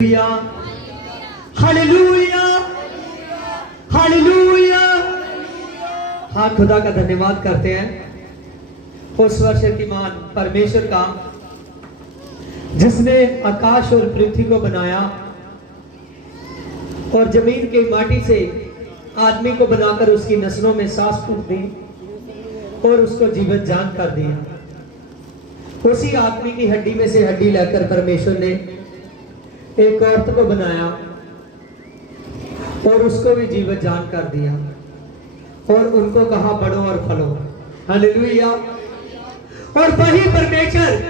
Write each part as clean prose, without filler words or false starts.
Hallelujah, hallelujah. हाँ, खुदा का धन्यवाद करते हैं उस सर्वशक्तिमान परमेश्वर का जिसने आकाश और पृथ्वी को बनाया और जमीन की माटी से आदमी को बनाकर उसकी नस्लों में सांस फूंक दी और उसको जीवन जान कर दिया। उसी आदमी की हड्डी में से हड्डी लेकर परमेश्वर ने एक औरत को बनाया और उसको भी जीवन जान कर दिया और उनको कहा बढ़ो और फलो। हालेलुया। और वही परमेश्वर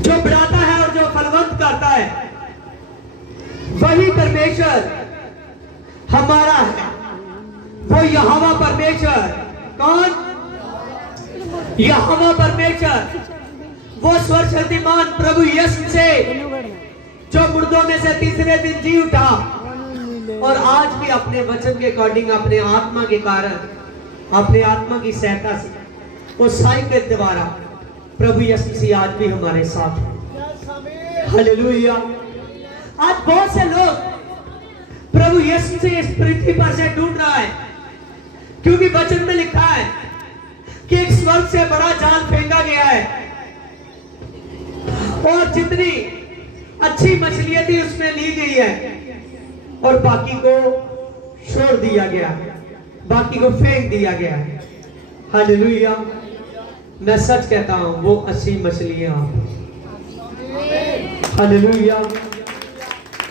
जो बढ़ाता है और जो फलवंत करता है, वही परमेश्वर हमारा है। वो यहोवा परमेश्वर। कौन? यहोवा परमेश्वर, वो सर्वशक्तिमान प्रभु यीशु से जो मुर्दों में से तीसरे दिन जी उठा और आज भी अपने वचन के अकॉर्डिंग अपने आत्मा के कारण, अपने आत्मा की सहायता से उस साई के द्वारा प्रभु यीशु मसीह आज भी हमारे साथ है। हालेलुया। आज बहुत से लोग प्रभु यीशु से इस पृथ्वी पर से ढूंढ रहा है, क्योंकि वचन में लिखा है कि एक स्वर्ग से बड़ा जाल फेंका गया है और जितनी अच्छी मछलियां थी उसमें ली गई है और बाकी को छोड़ दिया गया, बाकी को फेंक दिया गया है। हालेलुया। मैं सच कहता हूं, वो अच्छी मछलियां। Hallelujah,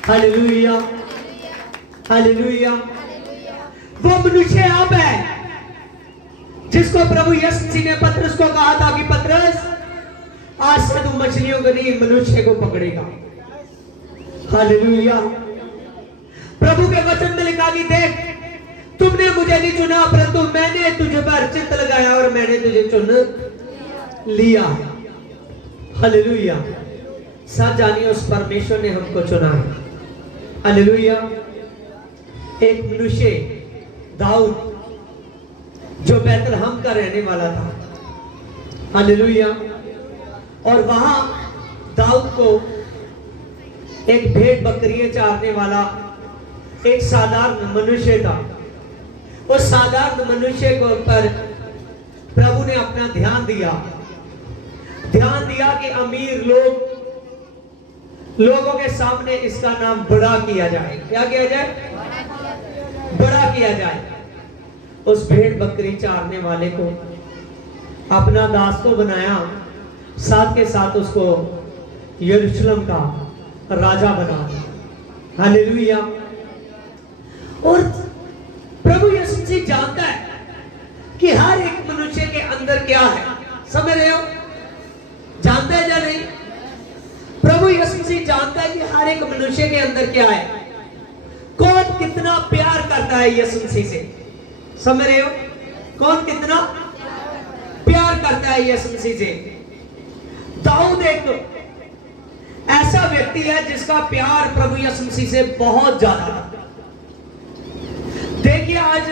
hallelujah, hallelujah. वो मनुष्य आप है जिसको प्रभु यीशु मसीह ने पतरस को कहा था कि पतरस, आज से तू मछलियों को नहीं मनुष्य को पकड़ेगा। हालेलुया। प्रभु के वचन में लिखा कि देख, तुमने मुझे नहीं चुना परंतु मैंने तुझे पर चित्त लगाया और मैंने तुझे चुन लिया। हालेलुया। सच जानिए, उस परमेश्वर ने हमको चुना है। हालेलुया। एक मनुष्य दाऊद जो बैतलहम का रहने वाला था। हालेलुया। और वहां दाऊद को एक भेड़ बकरियां चारने वाला एक साधारण मनुष्य था। उस साधारण मनुष्य को पर प्रभु ने अपना ध्यान दिया कि अमीर लोगों के सामने इसका नाम बड़ा किया जाए। क्या किया जाए? बड़ा किया जाए। उस भेड़ बकरी चारने वाले को अपना दास को बनाया, साथ के साथ उसको यरूशलेम का राजा बना दिया। हालेलुया। और प्रभु यीशु मसीह जानता है कि हर एक मनुष्य के अंदर क्या है। समझ रहे हो? जानता है या नहीं? प्रभु यीशु मसीह जानता है कि हर एक मनुष्य के अंदर क्या है। कौन कितना प्यार करता है यीशु मसीह से। समझ रहे हो? कौन कितना प्यार करता है यीशु मसीह से। दाऊद एक ऐसा व्यक्ति है जिसका प्यार प्रभु यीशु मसीह से बहुत ज्यादा था। देखिए, आज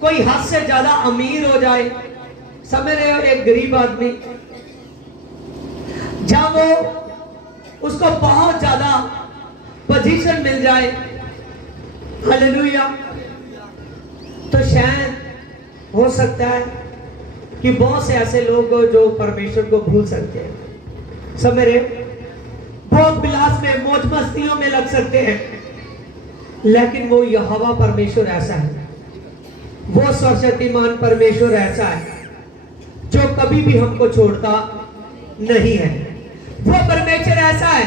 कोई हद से ज्यादा अमीर हो जाए, समझ रहे हो, एक गरीब आदमी, जब वो उसको बहुत ज्यादा पोजीशन मिल जाए, हालेलुया, तो शायद हो सकता है कि बहुत से ऐसे लोग जो परमेश्वर को भूल सकते हैं। समझ रहे? भोग विलास में, मौज मस्तियों में लग सकते हैं, लेकिन वो यहोवा परमेश्वर ऐसा है, वो सर्वशक्तिमान परमेश्वर ऐसा है जो कभी भी हमको छोड़ता नहीं है। वो परमेश्वर ऐसा है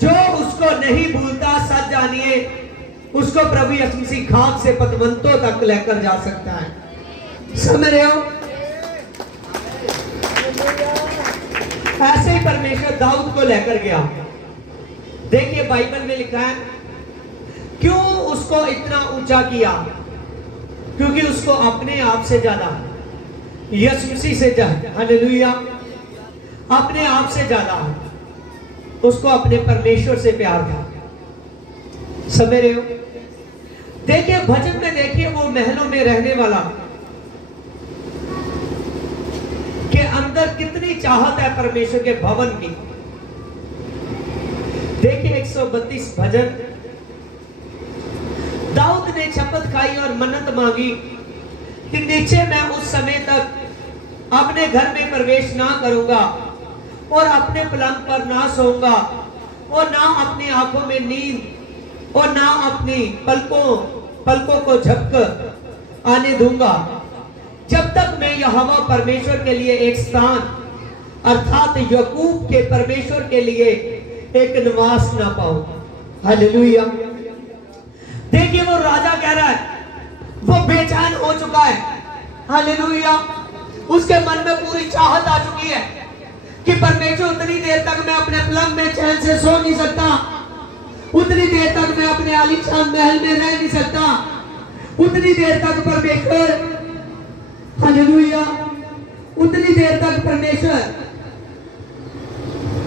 जो उसको नहीं भूलता। सच जानिए, उसको प्रभु यीशु मसीह खाक से पतवंतों तक लेकर जा सकता है। समझ रहे हो? ऐसे ही परमेश्वर दाऊद को लेकर गया। देखिए, बाइबल में लिखा है क्यों उसको इतना ऊंचा किया, क्योंकि उसको अपने आप से ज्यादा यीशु मसीह से ज्यादा, हालेलुया, अपने आप से ज्यादा उसको अपने परमेश्वर से प्यार था। समझ रहे हो? देखिए, भजन में देखिए, वो महलों में रहने वाला के अंदर कितनी चाहत है परमेश्वर के भवन की। देखिए 132 भजन। दाऊद ने शपथ खाई और मन्नत मांगी कि नीचे मैं उस समय तक अपने घर में प्रवेश ना करूंगा और अपने पलंग पर ना सोऊंगा और ना अपनी आंखों में नींद और ना अपनी पलकों को झपक आने दूंगा, जब तक मैं यहोवा परमेश्वर के लिए एक स्थान अर्थात याकूब के परमेश्वर के लिए एक निवास ना पाऊं। हालेलुया। देखिए वो राजा कह रहा है, वो बेचैन हो चुका है। हालेलुया। उसके मन में पूरी चाहत आ चुकी है कि परमेश्वर उतनी देर तक मैं अपने पलंग में चैन से सो नहीं सकता, उतनी देर तक मैं अपने आलीशान महल में रह नहीं सकता, उतनी देर तक परमेश्वर, हालेलुया, उतनी देर तक परमेश्वर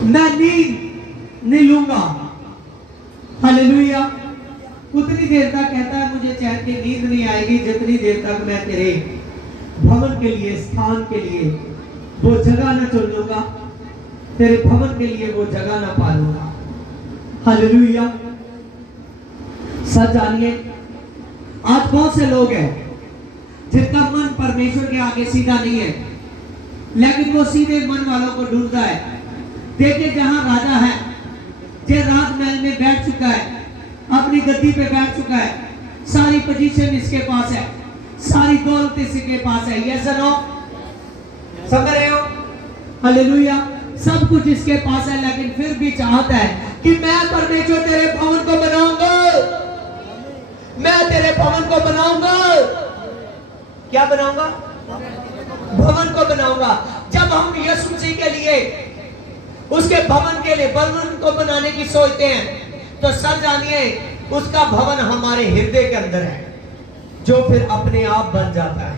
मैं नींद नहीं लूंगा। हालेलुया। उतनी देर तक कहता है मुझे चैन की नींद नहीं आएगी जितनी देर तक मैं तेरे भवन के लिए, स्थान के लिए वो जगह न चुन लूंगा, तेरे भवन के लिए वो जगह ना पा लूंगा। हालेलुया। सच जानिए, आज बहुत से लोग हैं जिनका मन परमेश्वर के आगे सीधा नहीं है, लेकिन वो सीधे मन वालों को ढूंढता है। देखिए जहां राजा है, जो राजमहल में बैठ चुका है, अपनी गद्दी पे बैठ चुका है, सारी पोजीशन इसके पास है, सारी दौलत इसके पास है। यस नो, समझ रहे हो? हालेलुया। सब कुछ इसके पास है, लेकिन फिर भी चाहता है कि मैं परमेश्वर तेरे भवन को बनाऊंगा, मैं तेरे भवन को बनाऊंगा। क्या बनाऊंगा? भवन को बनाऊंगा। जब हम यीशु मसीह के लिए, उसके भवन के लिए, भवन को बनाने की सोचते हैं, तो सच जानिए उसका भवन हमारे हृदय के अंदर है, जो फिर अपने आप बन जाता है।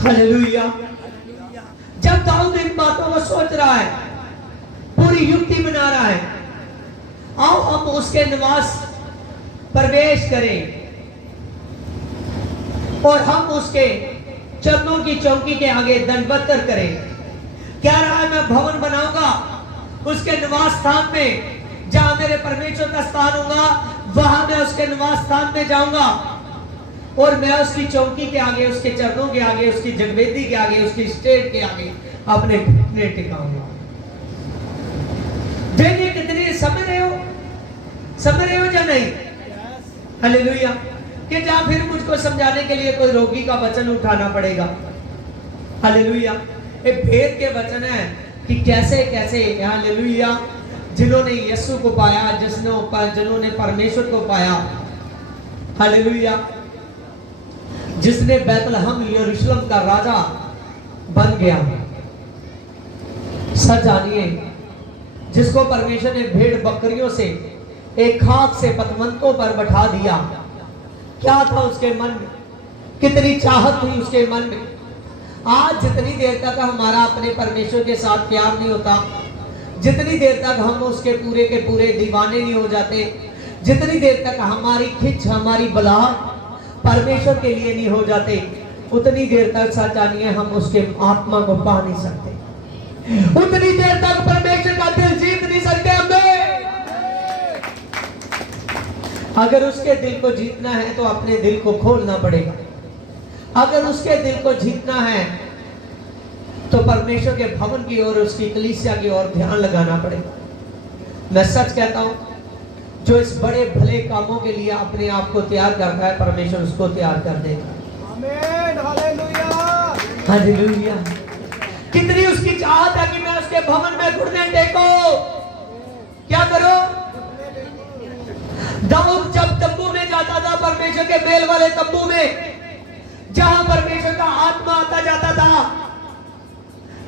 हालेलुया। जब दाऊद इन बातों को सोच रहा है, पूरी युक्ति बना रहा है, आओ हम उसके निवास प्रवेश करें और हम उसके चरणों की चौकी के आगे दंडवत करें। क्या रहा है, मैं भवन बनाऊंगा उसके निवास स्थान में, जहां मेरे परमेश्वर का स्थान होगा, वहां मैं उसके निवास स्थान में जाऊंगा और मैं उसकी चौकी के आगे, उसके चरणों के आगे, उसकी जगवेदी के आगे, उसकी स्टेज के आगे अपने घुटने टिकाऊंगा। देखिए कितनी, समझ रहे हो, समझ रहे हो या नहीं? हालेलुया। कि जहां फिर मुझको समझाने के लिए कोई रोगी का वचन उठाना पड़ेगा। हालेलुया। एक भेद के वचन है कि कैसे कैसे, हालेलुया, जिन्होंने यीशु को पाया, जिन्होंने परमेश्वर को पाया, हालेलुया, जिसने बैतलहम यरूशलेम का राजा बन गया। सच जानिए, जिसको परमेश्वर ने भेड़ बकरियों से, एक खाक से पतवंतों पर बैठा दिया, क्या था उसके मन में, कितनी चाहत थी उसके मन में। आज जितनी देर तक हमारा अपने परमेश्वर के साथ प्यार नहीं होता, जितनी देर तक हम उसके पूरे के पूरे दीवाने नहीं हो जाते, जितनी देर तक हमारी खिंच, हमारी बला परमेश्वर के लिए नहीं हो जाते, उतनी देर तक सच जानिए हम उसके आत्मा को पा नहीं सकते, उतनी देर तक परमेश्वर का दिल जीत नहीं सकते हमें। अगर उसके दिल को जीतना है तो अपने दिल को खोलना पड़ेगा। अगर उसके दिल को जीतना है तो परमेश्वर के भवन की ओर, उसकी कलीसिया की ओर ध्यान लगाना पड़ेगा। मैं सच कहता हूं, जो इस बड़े भले कामों के लिए अपने आप को तैयार करता है, परमेश्वर उसको तैयार कर देगा। आमीन, हालेलुया, हालेलुया। कितनी उसकी चाहत है कि मैं उसके भवन में घुटने टेको। क्या करो? दाऊद जब तंबू में जाता था, परमेश्वर के मेल वाले तंबू में, जहां परमेश्वर का आत्मा आता जाता था,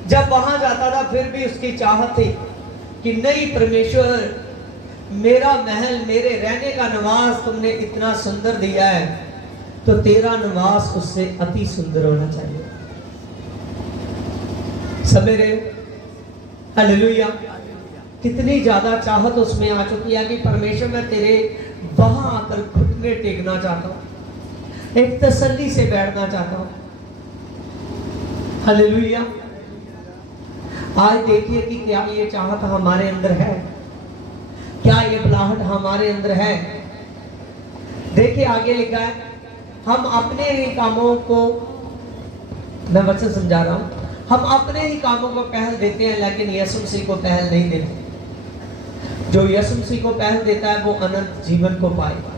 जब वहां जाता था, फिर भी उसकी चाहत थी कि नहीं परमेश्वर, मेरा महल, मेरे रहने का निवास तुमने इतना सुंदर दिया है, तो तेरा निवास उससे अति सुंदर होना चाहिए। समझ रहे? हालेलुया। कितनी ज्यादा चाहत उसमें आ चुकी है कि परमेश्वर मैं तेरे वहां आकर घुटने टेकना चाहता हूं, एक तसल्ली से बैठना चाहता हूं। हालेलुया। आज देखिए कि क्या ये चाहत हमारे अंदर है, क्या ये बुलाहट हमारे अंदर है। देखिए आगे लिखा है, हम अपने ही कामों को, मैं वचन समझा रहा हूं, हम अपने ही कामों को पहल देते हैं लेकिन यीशु मसीह को पहल नहीं देते। जो यीशु मसीह को पहल देता है वो अनंत जीवन को पाएगा।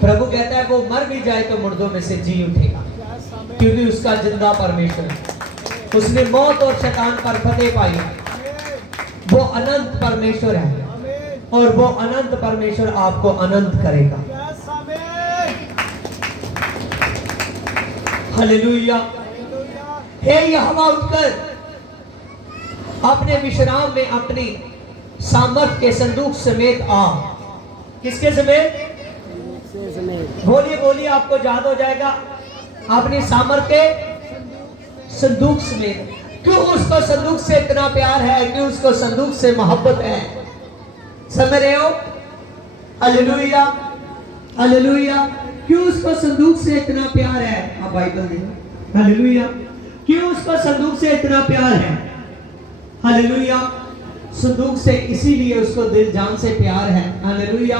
प्रभु कहता है वो मर भी जाए तो मुर्दों में से जी उठेगा, क्योंकि उसका जिंदा परमेश्वर है। उसने मौत और शैतान पर फतेह पाई है। वो अनंत परमेश्वर है और वो अनंत परमेश्वर आपको अनंत करेगा। हालेलुया। हे यहोवा, उठकर अपने विश्राम में अपनी सामर्थ के संदूक समेत आ। किसके समेत? बोलिए बोलिए, आपको याद हो जाएगा। अपनी सामर्थ के संदूक समेत। क्यों उसको संदूक से इतना प्यार है? क्यों उसको संदूक से मोहब्बत है? समझ रहे हो? Hallelujah hallelujah. क्यों उसको संदूक से इतना प्यार है? आप बाइबल देखो। हालेलुया। क्यों उसको संदूक से इतना प्यार है? हालेलुया। संदूक से इसीलिए उसको दिल जान से प्यार है। हालेलुया।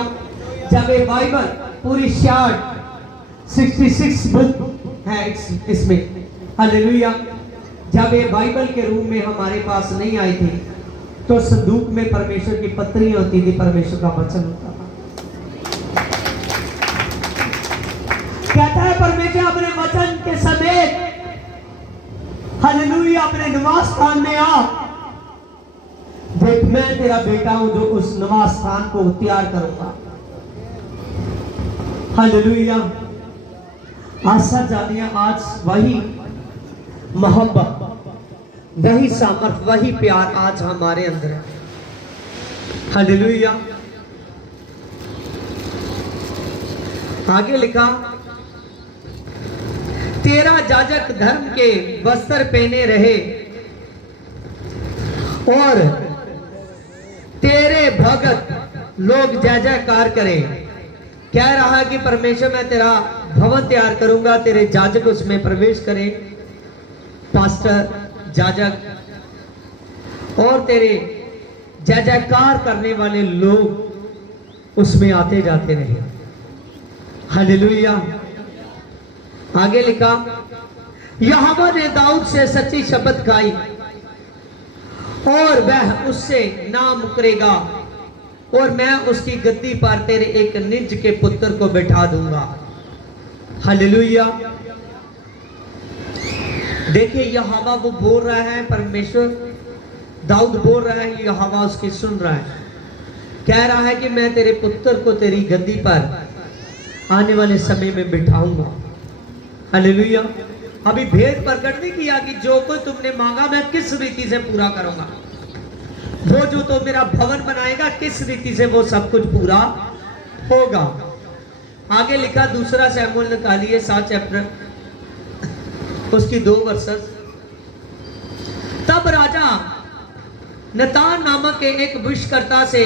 जब ये बाइबल पूरी 66 बुक है इसमें, हालेलुया, जब ये बाइबल के रूप में हमारे पास नहीं आई थी तो संदूक में परमेश्वर की पत्री होती थी, परमेश्वर का वचन होता था। कहता है परमेश्वर अपने वचन के समेत, हालेलुया, अपने निवास स्थान में आ। देख मैं तेरा बेटा हूं जो उस निवास स्थान को तैयार करूंगा। हालेलुया। आशा जानिए आज वही मोहब्बत, वही सामर्थ, वही प्यार आज हमारे अंदर है। हालेलुया। आगे लिखा, तेरा जाजक धर्म के वस्त्र पहने रहे और तेरे भगत लोग जय जयकार करें। कह रहा है कि परमेश्वर मैं तेरा भवन तैयार करूंगा, तेरे जाजक उसमें प्रवेश करें, पास्टर, जाजक और तेरे जय जयकार करने वाले लोग उसमें आते जाते रहे। हालेलुया। आगे लिखा, यहोवा ने दाऊद से सच्ची शपथ खाई और वह उससे ना मुकरेगा और मैं उसकी गद्दी पर तेरे एक निज के पुत्र को बैठा दूंगा। हालेलुया। देखिए यहोवा वो बोल रहा है, परमेश्वर दाऊद बोल रहा है, यहोवा उसकी सुन रहा है। कह रहा है कि मैं तेरे पुत्र को तेरी गद्दी पर आने वाले समय में बिठाऊंगा। हालेलुया। अभी भेद प्रकट नहीं किया कि जो कोई तुमने मांगा मैं किस रीति से पूरा करूंगा। वो जो तो मेरा भवन बनाएगा किस रीति से वो सब कुछ पूरा होगा। आगे लिखा, दूसरा शमूएल निकालिए 7 चैप्टर उसकी 2 वर्सेस। तब राजा नतान नामक के एक भविष्यकर्ता से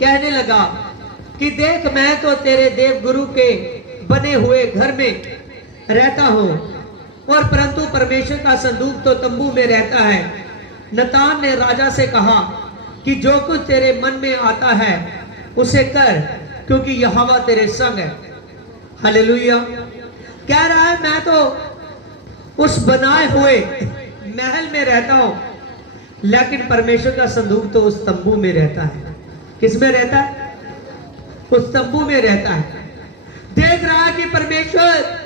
कहने लगा कि देख मैं तो तेरे देव गुरु के बने हुए घर में रहता हूं और परंतु परमेश्वर का संदूक तो तंबू में रहता है। नतान ने राजा से कहा कि जो कुछ तेरे मन में आता है उसे कर, क्योंकि यहोवा तेरे संग है। हालेलुया। कह रहा है मैं तो उस बनाए हुए महल में रहता हूं, लेकिन परमेश्वर का संदूक तो उस तंबू में रहता है। किस में रहता है? उस तंबू में रहता है। देख रहा है कि परमेश्वर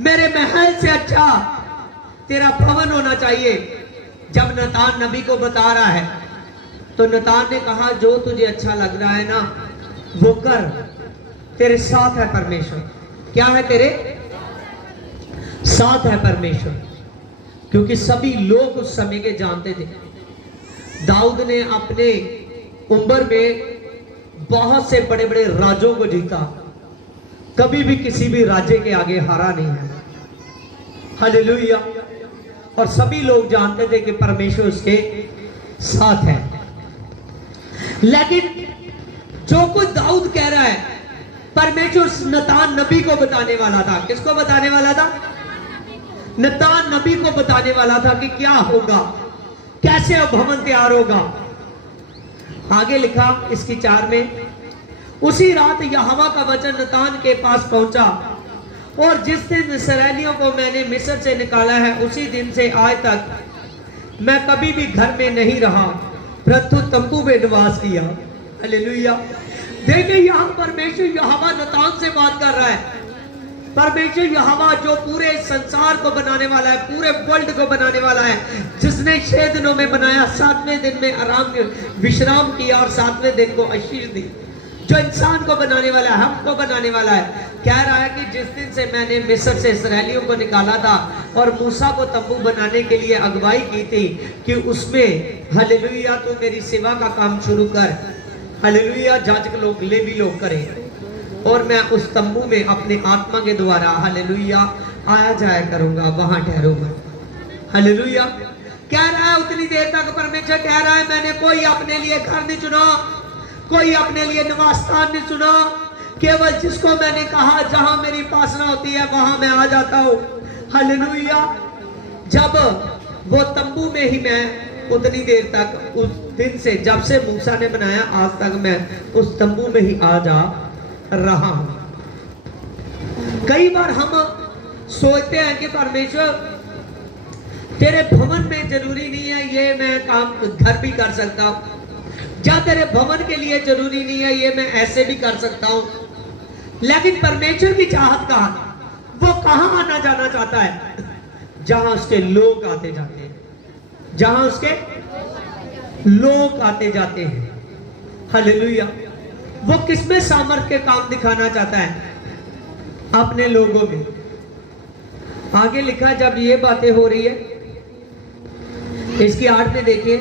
मेरे महल से अच्छा तेरा भवन होना चाहिए। जब नतान नबी को बता रहा है तो नतान ने कहा जो तुझे अच्छा लग रहा है ना वो कर, तेरे साथ है परमेश्वर। क्या है? तेरे साथ है परमेश्वर। क्योंकि सभी लोग उस समय के जानते थे दाऊद ने अपने उम्र में बहुत से बड़े बड़े राजों को जीता, कभी भी किसी भी राज्य के आगे हारा नहीं है। हालेलुया। और सभी लोग जानते थे कि परमेश्वर उसके साथ है। लेकिन जो कुछ दाऊद कह रहा है परमेश्वर नतान नबी को बताने वाला था। किसको बताने वाला था? नतान नबी को बताने वाला था कि क्या होगा। कैसे वो भवन तैयार होगा। आगे लिखा इसकी 4 में, उसी रात यहोवा का वचन नतान के पास पहुंचा, और जिस दिन इस्राएलियों को मैंने मिस्र से निकाला है उसी दिन से आज तक मैं कभी भी घर में नहीं रहा, परंतु तंबू में निवास किया। हालेलुया। देखिए यहाँ परमेश्वर यहोवा नतान से बात कर रहा है। परमेश्वर यहोवा जो पूरे संसार को बनाने वाला है, पूरे वर्ल्ड को बनाने वाला है, जिसने 6 दिनों में बनाया, 7वें दिन में आराम विश्राम किया और 7वें दिन को आशीष दी, जो इंसान को बनाने वाला है, हमको बनाने वाला है। कह रहा है कि जिस दिन से मैंने मिस्र से इस्राएलियों को निकाला था और मूसा को तंबू बनाने के लिए अगुवाई की थी कि उसमें हालेलुया तू मेरी सेवा का काम शुरू कर। हालेलुया। याजक लोग, लेवी लोग करें और मैं उस तंबू में अपने आत्मा के द्वारा हालेलुया आया जाया करूंगा, वहां ठहरूंगा। हालेलुया। कह रहा है उतनी देर तक परमेश्वर कह रहा है मैंने कोई अपने लिए घर नहीं चुना, कोई अपने लिए निवास स्थान नहीं चुना, केवल जिसको मैंने कहा जहां मेरी उपासना होती है वहां मैं आ जाता हूं। हालेलुया। जब वो तंबू में ही मैं उतनी देर तक, उस दिन से जब से मूसा ने बनाया आज तक मैं उस तंबू में ही आ जा रहा हूं। कई बार हम सोचते हैं कि परमेश्वर तेरे भवन में जरूरी नहीं है ये मैं काम घर भी कर सकता हूं, या तेरे भवन के लिए जरूरी नहीं है ये मैं ऐसे भी कर सकता हूं। लेकिन परमेश्वर की चाहत कहां, वो कहां आना जाना चाहता है, जहां उसके लोग आते जाते हैं, जहां उसके लोग आते जाते हैं। हालेलुया। वो किसमें सामर्थ्य के काम दिखाना चाहता है, अपने लोगों में। आगे लिखा जब ये बातें हो रही है इसकी 8 में देखिए,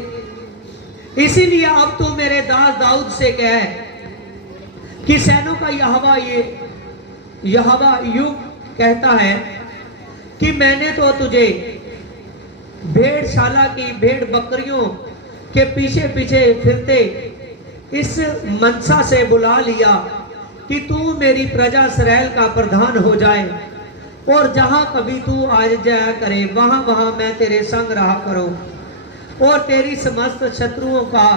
इसीलिए अब तू मेरे दास दाऊद से कह कि सैनों का यहोवा यूं कहता है कि मैंने तो तुझे भेड़शाला की भेड़ बकरियों के पीछे पीछे फिरते इस मनसा से बुला लिया कि तू मेरी प्रजा इस्राएल का प्रधान हो जाए, और जहां कभी तू आ जाया करे वहां वहां मैं तेरे संग रहा करूं, और तेरी समस्त शत्रुओं का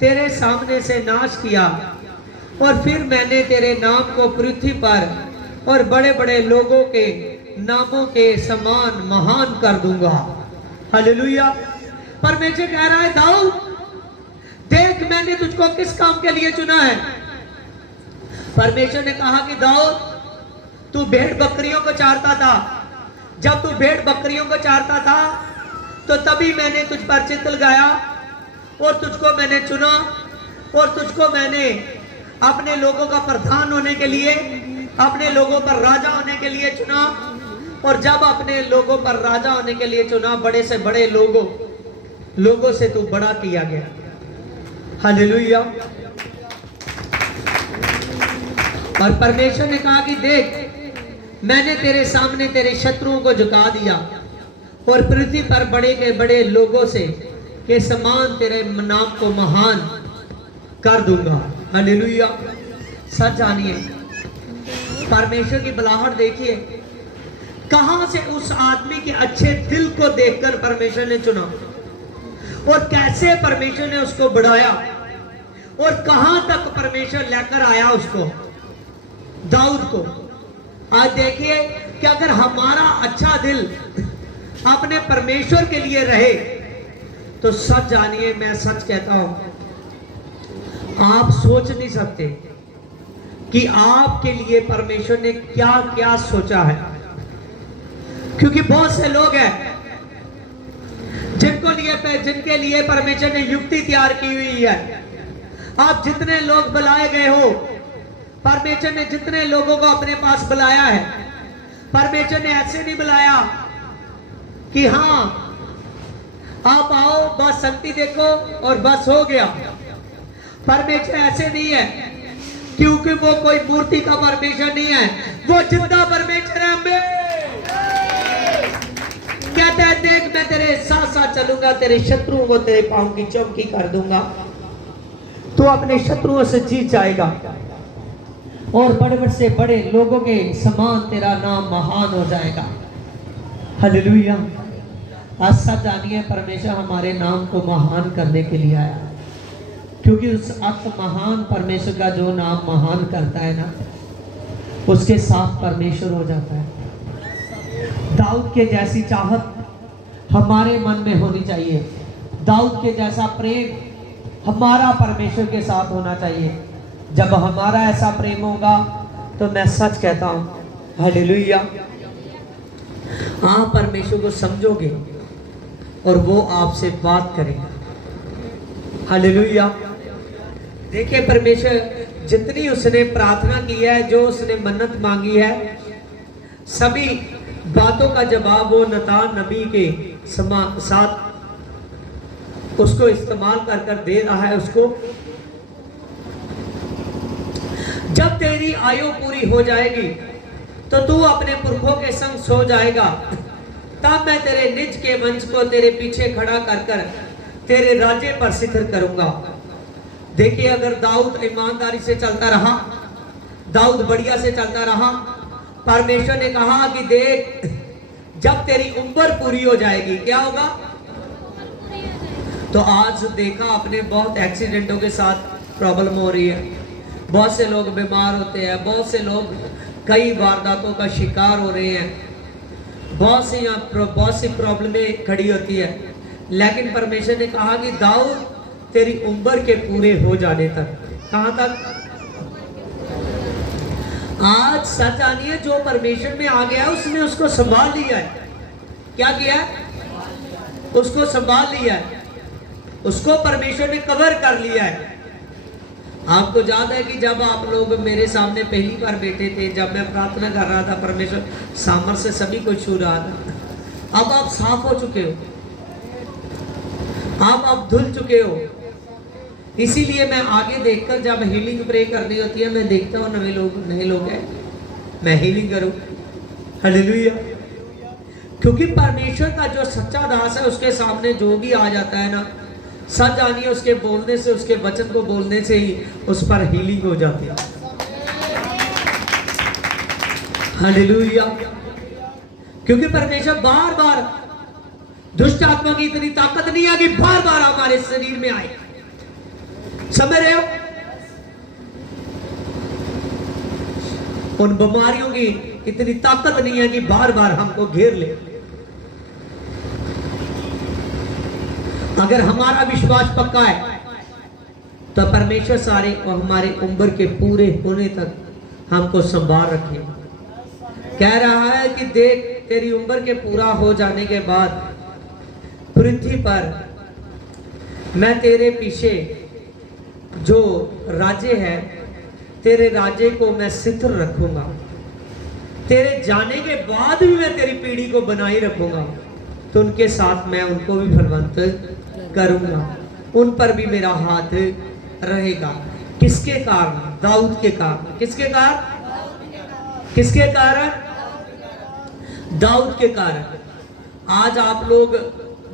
तेरे सामने से नाश किया, और फिर मैंने तेरे नाम को पृथ्वी पर और बड़े बड़े लोगों के नामों के समान महान कर दूंगा। हालेलुया। परमेश्वर कह रहा है दाऊद देख मैंने तुझको किस काम के लिए चुना है। परमेश्वर ने कहा कि दाऊद तू भेड़ बकरियों को चारता था, जब तू भेड़ बकरियों को चारता था तो तभी मैंने तुझ पर चित्त लगाया और तुझको मैंने चुना, और तुझको मैंने अपने लोगों का प्रधान होने के लिए, अपने लोगों पर राजा होने के लिए चुना। और जब अपने लोगों पर राजा होने के लिए चुना, बड़े से बड़े लोगों से तू बड़ा किया गया। हालेलुया। और परमेश्वर ने कहा कि देख मैंने तेरे सामने तेरे शत्रुओं को झुका दिया, और पृथ्वी पर बड़े के बड़े लोगों से के समान तेरे नाम को महान कर दूंगा। हालेलुया। सच जानिए, परमेश्वर की बुलाहट देखिए, कहां से उस आदमी के अच्छे दिल को देखकर परमेश्वर ने चुना, और कैसे परमेश्वर ने उसको बढ़ाया, और कहां तक परमेश्वर लेकर आया उसको, दाऊद को। आज देखिए कि अगर हमारा अच्छा दिल अपने परमेश्वर के लिए रहे तो सच जानिए, मैं सच कहता हूं, आप सोच नहीं सकते कि आपके लिए परमेश्वर ने क्या क्या सोचा है। क्योंकि बहुत से लोग हैं जिनके लिए परमेश्वर ने युक्ति तैयार की हुई है। आप जितने लोग बुलाए गए हो, परमेश्वर ने जितने लोगों को अपने पास बुलाया है, परमेश्वर ने ऐसे नहीं बुलाया कि हाँ आप आओ बस संगति देखो और बस हो गया। परमेश्वर ऐसे नहीं है, क्योंकि वो कोई मूर्ति का परमेश्वर नहीं है, वो जिंदा परमेश्वर है। कहता है देख मैं तेरे साथ साथ चलूंगा, तेरे शत्रुओं को तेरे पांव की चौकी कर दूंगा, तू अपने शत्रुओं से जीत जाएगा, और बड़े से बड़े लोगों के समान तेरा नाम महान हो जाएगा। हालेलुया। आज सब जानिए परमेश्वर हमारे नाम को महान करने के लिए आया, क्योंकि उस अत महान परमेश्वर का जो नाम महान करता है ना, उसके साथ परमेश्वर हो जाता है। दाऊद के जैसी चाहत हमारे मन में होनी चाहिए, दाऊद के जैसा प्रेम हमारा परमेश्वर के साथ होना चाहिए। जब हमारा ऐसा प्रेम होगा तो मैं सच कहता हूँ, हालेलुया, आप परमेश्वर को समझोगे और वो आपसे बात करेगा। हालेलुया। देखिए परमेश्वर जितनी उसने प्रार्थना की है, जो उसने मन्नत मांगी है, सभी बातों का जवाब वो नतान नबी के साथ उसको इस्तेमाल कर दे रहा है उसको। जब तेरी आयु पूरी हो जाएगी तो तू अपने पुरखों के संग सो जाएगा, तब मैं तेरे निज के वंश को तेरे पीछे खड़ा कर तेरे राज्य पर सिथर करूंगा। देखिए अगर दाऊद ईमानदारी से चलता रहा, दाऊद बढ़िया से चलता रहा, परमेश्वर ने कहा कि देख जब तेरी उम्र पूरी हो जाएगी क्या होगा। तो आज देखा आपने बहुत एक्सीडेंटों के साथ प्रॉब्लम हो रही है, बहुत से लोग बीमार होते हैं, बहुत से लोग कई वारदातों का शिकार हो रहे हैं, बहुत सी प्रॉब्लमें खड़ी होती है। लेकिन परमेश्वर ने कहा कि दाऊद तेरी उम्र के पूरे हो जाने तक, कहां तक? आज सच आनिए, जो परमेश्वर में आ गया उसने उसको संभाल लिया है। क्या किया है? उसको संभाल लिया है, उसको परमेश्वर ने कवर कर लिया है। आपको याद है कि जब आप लोग मेरे सामने पहली बार बैठे थे, जब मैं प्रार्थना कर रहा था, परमेश्वर सामर से सभी को छू रहा था। अब आप साफ हो चुके हो, आप धुल चुके हो। इसीलिए मैं आगे देखकर जब हीलिंग प्रे करनी होती है, मैं देखता हूँ नए लोग हैं, मैं हीलिंग करूं। हालेलुया। क्योंकि परमेश्वर का जो सच्चा दास है उसके सामने जो भी आ जाता है ना, सच जानिए उसके बोलने से, उसके वचन को बोलने से ही उस पर हीलिंग हो जाती है। हालेलुया। क्योंकि परमेश्वर बार बार, दुष्ट आत्मा की इतनी ताकत नहीं है कि बार बार हमारे शरीर में आए, समझ रहे हो? उन बीमारियों की इतनी ताकत नहीं है कि बार बार हमको घेर ले। अगर हमारा विश्वास पक्का है तो परमेश्वर सारे और हमारे उम्र के पूरे होने तक हमको संभाल रखेगा। कह रहा है कि देख तेरी उम्र के पूरा हो जाने के बाद पृथ्वी पर मैं तेरे पीछे जो राज्य है, तेरे राज्य को मैं स्थिर रखूंगा। तेरे जाने के बाद भी मैं तेरी पीढ़ी को बनाए रखूंगा, तो उनके साथ मैं उनको भी फलवंत करूंगा, उन पर भी मेरा हाथ रहेगा। किसके कारण? दाऊद के कारण। किसके कारण? किसके कारण? दाऊद के कारण। आज आप लोग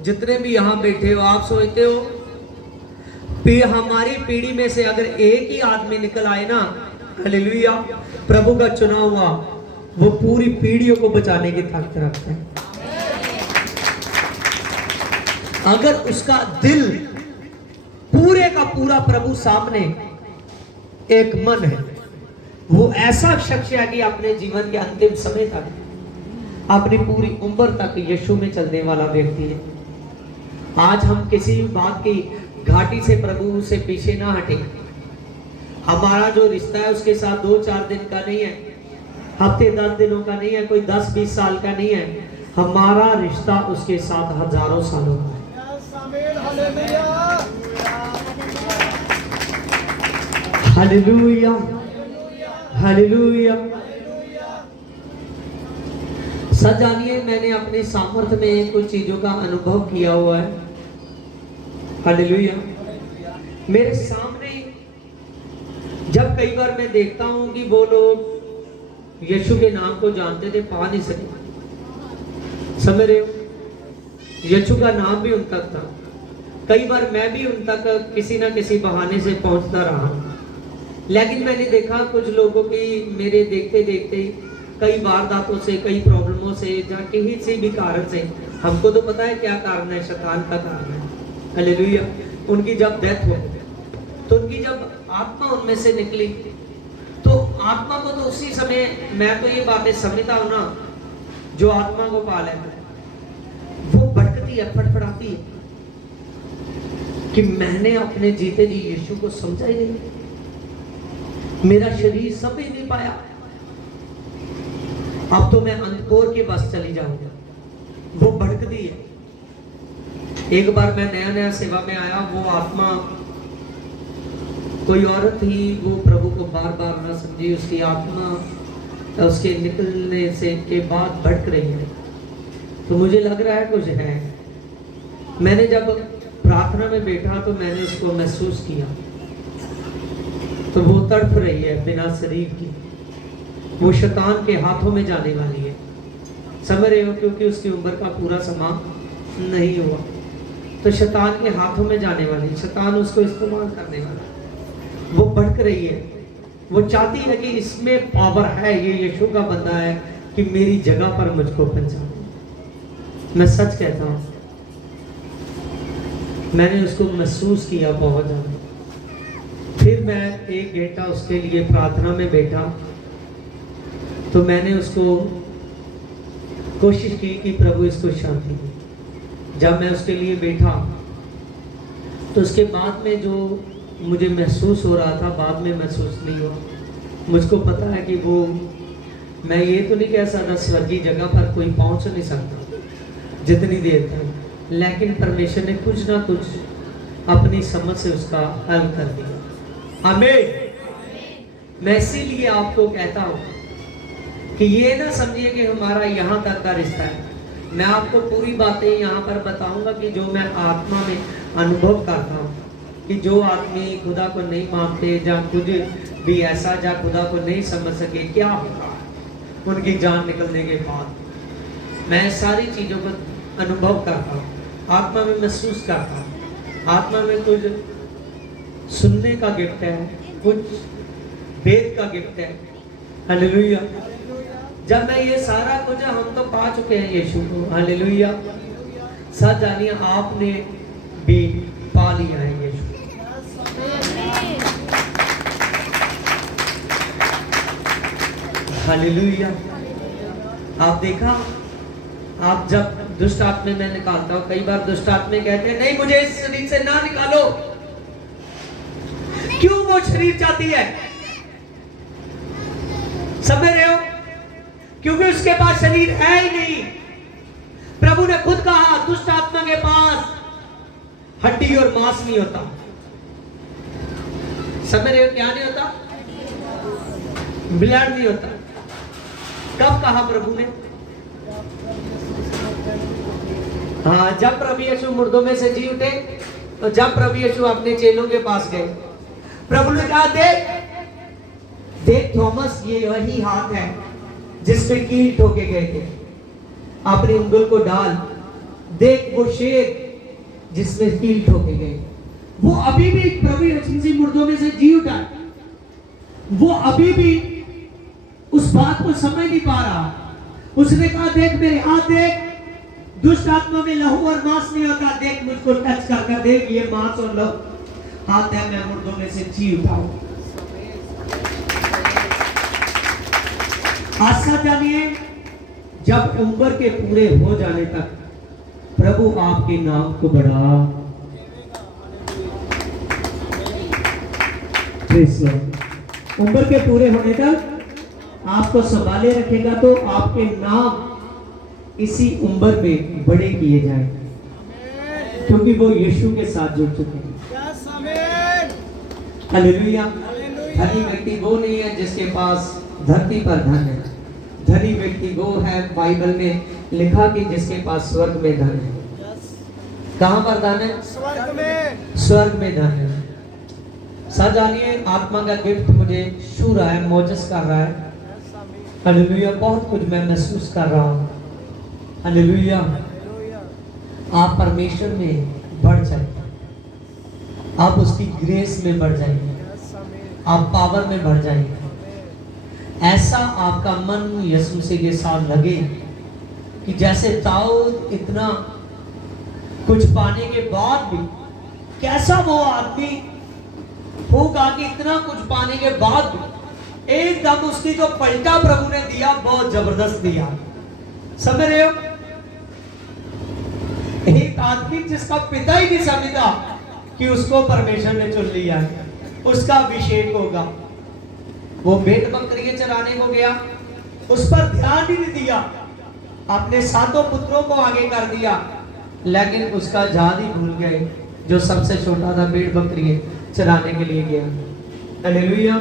जितने भी यहाँ बैठे हो, आप सोचते हो हमारी पीढ़ी में से अगर एक ही आदमी निकल आए ना, हालेलुया, प्रभु का चुना हुआ, वो पूरी पीढ़ियों को बचाने की ताकत रखता है। अगर उसका दिल पूरे का पूरा प्रभु सामने एक मन है, वो ऐसा शख्स है कि अपने जीवन के अंतिम समय तक, अपनी पूरी उम्र तक यीशु में चलने वाला व्यक्ति है। आज हम किसी भी बात की घाटी से प्रभु से पीछे ना हटे। हमारा जो रिश्ता है उसके साथ 2-4 दिन का नहीं है, हफ्ते 10 दिनों का नहीं है, कोई 10-20 साल का नहीं है। हमारा रिश्ता उसके साथ हजारों सालों का है। Hallelujah, hallelujah. सच जानिए, मैंने अपने सामर्थ्य में कुछ चीजों का अनुभव किया हुआ है। हालेलुया। मेरे सामने जब कई बार मैं देखता हूं कि वो लोग यीशु के नाम को जानते थे, पा नहीं सके, समझ रहे हो? यीशु का नाम भी उन तक था। कई बार मैं भी उन तक किसी ना किसी बहाने से पहुंचता रहा, लेकिन मैंने देखा कुछ लोगों की मेरे देखते देखते कई वारदातों से, कई प्रॉब्लमों से, या किसी भी कारण से हमको तो पता है क्या कारण है, शैतान का कारण है। हालेलुया। उनकी जब डेथ हो तो उनकी जब आत्मा उनमें से निकली तो आत्मा को तो उसी समय, मैं तो ये बातें समझता हूं ना, जो आत्मा को पा लेता है वो भटकती है, फटफड़ाती है कि मैंने अपने जीते जी यीशु को समझा ही नहीं, मेरा शरीर समझ नहीं पाया, अब तो मैं अंधकोर के बस चली जाऊंगा। वो भटकती है। एक बार मैं नया नया सेवा में आया, वो आत्मा कोई औरत थी, वो प्रभु को बार बार ना समझी, उसकी आत्मा उसके निकलने से के बाद भटक रही है। तो मुझे लग रहा है कुछ है। मैंने जब प्रार्थना में बैठा तो मैंने उसको महसूस किया, तो वो तड़प रही है बिना शरीर की, वो शैतान के हाथों में जाने वाली है। समझ रहे हो, क्योंकि उसकी उम्र का पूरा समय नहीं हुआ, तो शैतान के हाथों में जाने वाली, शैतान उसको इस्तेमाल करने वाला। वो भटक रही है, वो चाहती है कि इसमें पावर है, ये यीशु का बंदा है कि मेरी जगह पर मुझको पहचाने। मैं सच कहता हूं, मैंने उसको महसूस किया बहुत ज्यादा। फिर मैं 1 घंटा उसके लिए प्रार्थना में बैठा, तो मैंने उसको कोशिश की कि प्रभु इसको शांति दे। जब मैं उसके लिए बैठा तो उसके बाद में जो मुझे महसूस हो रहा था, बाद में महसूस नहीं हुआ। मुझको पता है कि वो, मैं ये तो नहीं कह सकता स्वर्गीय जगह पर कोई पहुंच नहीं सकता जितनी देर तक, लेकिन परमेश्वर ने कुछ ना कुछ अपनी समझ से उसका हल कर दिया। आमीन। मैं इसीलिए आपको कहता हूं कि ये ना समझिए कि हमारा यहाँ तक का रिश्ता है। मैं आपको पूरी बातें यहाँ पर बताऊंगा कि जो मैं आत्मा में अनुभव करता हूँ, कि जो आदमी खुदा को नहीं मानते, या कुछ भी ऐसा, या खुदा को नहीं समझ सके, क्या होगा उनकी जान निकलने के बाद। मैं सारी चीज़ों को अनुभव करता हूँ, आत्मा में महसूस करता हूँ। आत्मा में कुछ सुनने का गिफ्ट है, कुछ वेद का गिफ्ट है। हालेलुया। जब मैं ये सारा कुछ, हम तो पा चुके हैं यीशु को। हालेलुया। सच जानिए, आपने भी पा लिया है यीशु। हालेलुया। आप देखा, आप जब दुष्ट आत्मा में निकालता हो, कई बार दुष्ट आत्मा कहते हैं नहीं मुझे इस शरीर से ना निकालो। क्यों वो शरीर चाहती है? समझ रहे हो? क्योंकि उसके पास शरीर है ही नहीं। प्रभु ने खुद कहा दुष्ट आत्मा के पास हड्डी और मांस नहीं होता। समझ रहे हो? क्या नहीं होता? ब्लड नहीं होता। कब कहा प्रभु ने? हाँ, जब प्रभु यीशु मुर्दों में से जी उठे, तो जब प्रभु यीशु अपने चेलों के पास गए, प्रभु ने कहा देख थॉमस, ये वही हाथ है जिसमें कील ठोके गए थे, अपनी उंगल को डाल, देख वो शेर जिसमें कील ठोके गए। वो अभी भी प्रभु यीशु मुर्दों में से जी उठा, वो अभी भी उस बात को समझ नहीं पा रहा। उसने कहा देख मेरे हाथ, देख दुष्ट आत्मा में लहू और मांस नहीं होता, देख मुझको टच कर देख, ये मांस और लहू हाथ है, मैं मुर्दों में से जी उठा हूं। आशा जानिए, जब उम्र के पूरे हो जाने तक प्रभु आपके नाम को बढ़ा। उम्र के पूरे होने तक आपको संभाले रखेगा, तो आपके नाम इसी उम्र में बड़े किए जाए, क्योंकि वो यीशु के साथ जुड़ चुके हैं। हालेलुया। धनी व्यक्ति वो नहीं है जिसके पास धरती पर धन है। धनी व्यक्ति वो है, बाइबल में लिखा कि जिसके पास स्वर्ग में धन है। कहां पर धन है? स्वर्ग में। स्वर्ग में धन है। सच जानिए, आत्मा का गिफ्ट मुझे छू रहा है, मोजस कर रहा है। हालेलुया। बहुत कुछ मैं महसूस कर रहा हूँ। हालेलुया। आप परमेश्वर में बढ़ जाइए, आप उसकी ग्रेस में बढ़ जाइए, आप पावर में बढ़ जाइए। ऐसा आपका मन यीशु मसीह के साथ लगे कि जैसे दाऊद इतना कुछ पाने के बाद भी कैसा वो आदमी होगा कि इतना कुछ पाने के बाद भी एकदम उसकी जो पलटा प्रभु ने दिया बहुत जबरदस्त दिया। समझ रहे हो? एक आदमी जिसका पिता ही नहीं समझा कि उसको परमेश्वर ने चुन लिया है, उसका अभिषेक होगा। वो भेड़ बकरियां चराने को गया, उस पर ध्यान ही नहीं दिया, अपने 7 पुत्रों को आगे कर दिया, लेकिन उसका जाद ही भूल गए जो सबसे छोटा था, भेड़ बकरियां चराने के लिए गया। हालेलुया।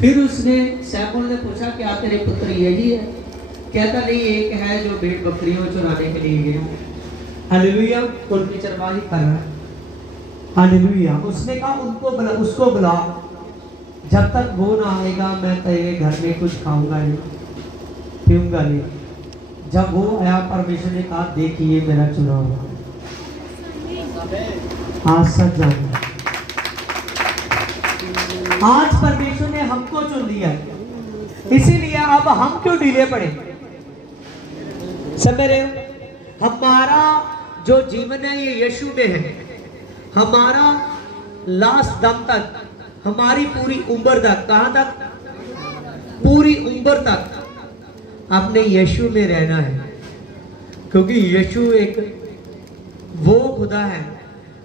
फिर उसने शमूएल ने पूछा क्या तेरे पुत्र यही है? कहता नहीं, एक है जो भेड़ बकरियों चुराने के लिए गया। हालेलुया। उनकी चरवाही कर रहा है। हालेलुया। उसने कहा उनको बुला, उसको बुला, जब तक वो ना आएगा मैं तेरे घर में कुछ खाऊंगा नहीं, पीऊंगा नहीं। जब वो आया परमेश्वर ने कहा देखिए मेरा चुना हुआ, आज सच जाऊंगा। आज परमेश्वर ने हमको चुन लिया, इसीलिए अब हम क्यों ढीले पड़े? समझ रहे हो? हमारा जो जीवन है ये यीशु में है। हमारा लास्ट दम तक, हमारी पूरी उम्र तक, कहां तक? पूरी उम्र तक अपने यीशु में रहना है, क्योंकि यीशु एक वो खुदा है।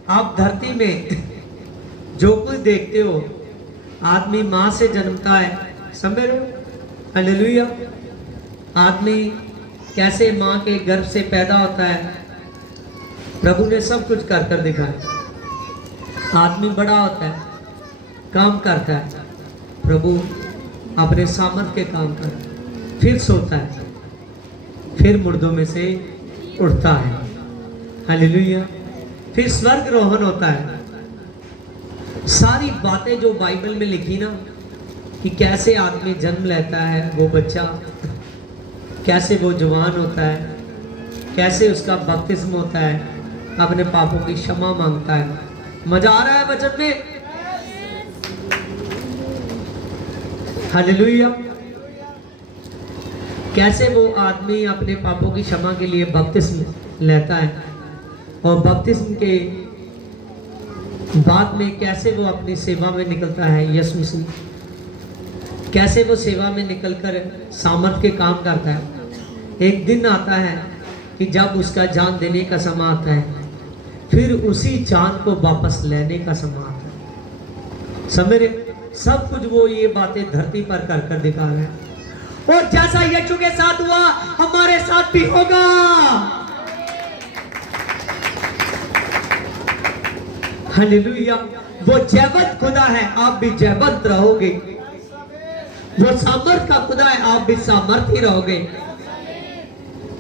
आप धरती में जो कुछ देखते हो, आदमी मां से जन्मता है, समझ रहे हो? हालेलुया। आदमी कैसे मां के गर्भ से पैदा होता है, प्रभु ने सब कुछ कर कर दिखाया। आदमी बड़ा होता है, काम करता है, प्रभु अपने सामर्थ के काम करता है, फिर सोता है, फिर मुर्दों में से उठता है। हालेलुया। फिर स्वर्ग रोहन होता है। सारी बातें जो बाइबल में लिखी ना, कि कैसे आदमी जन्म लेता है, वो बच्चा कैसे वो जवान होता है, कैसे उसका बपतिस्म होता है, अपने पापों की क्षमा मांगता है। मजा आ रहा है वचन में? हालेलुया। कैसे वो आदमी अपने पापों की क्षमा के लिए बपतिस्म लेता है, और बपतिस्म के बाद में कैसे वो अपनी सेवा में निकलता है। यीशु मसीह कैसे वो सेवा में निकलकर सामर्थ के काम करता है। एक दिन आता है कि जब उसका जान देने का समय आता है, फिर उसी जान को वापस लेने का समय आता है। समझ रहे? सब कुछ वो ये बातें धरती पर कर कर दिखा रहा है, और जैसा यीशु के साथ हुआ हमारे साथ भी होगा। हालेलुया। वो जयवंत खुदा है, आप भी जयवंत रहोगे। वो सामर्थ का खुदा है, आप भी सामर्थी रहोगे।